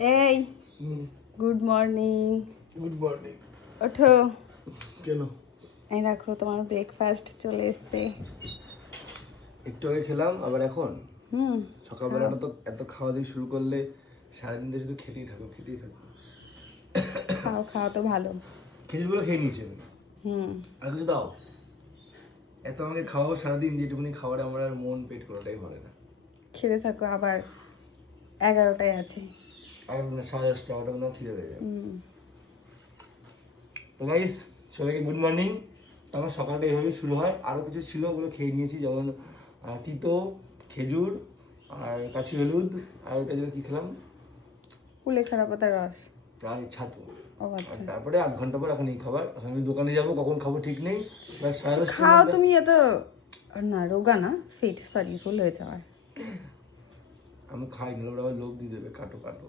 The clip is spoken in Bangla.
এই গুড মর্নিং। Good morning. ওঠো। কেন? এই দেখো তোমার ব্রেকফাস্ট চলে এসছে। একটু আগে খেলাম, আবার এখন হুম। সকালবেলাটা তো এত খাওয়া দিয়ে শুরু করলে সারাদিনটা শুধু খেতেই থাকো। খাও খাও তো ভালো। খেজুরগুলো খেয়ে নিয়েছি আমি। আর কিছু দাও। এত আমাকে খাওয়াবো সারাদিন, যেটুকুনি খাবারে আমার আর মন পেট কোনোটাই ভরে না। খেতে থাকো, আবার 11টায় আছে। আর 10:30 11টা মতো খিদে পেয়ে যাবে। তো গাইস, সবাইকে গুড মর্নিং। আমার সকালটা এইভাবেই শুরু হয়। আরও কিছু ছিল, ওগুলো খেয়ে নিয়েছি, যেমন তিতো, খেজুর আর কাছি হলুদ, আর ওটা যেন কী খেলাম, কুলেখাড়া পাতার রস আর ছাতু। ও আর আচ্ছা। তারপরে আধ ঘন্টা পর এখন এই খাবার। এখন আমি দোকানে যাবো, কখন খাবো ঠিক নেই। প্রায় 10:30টার খাও মধ্যে। তুমি এত না, রোগা না, ফিট, সরি ভুল হয়ে যাওয়ার। আমি খাই না, ওরা আবার লোভ দিয়ে দেবে, কাটো কাটো।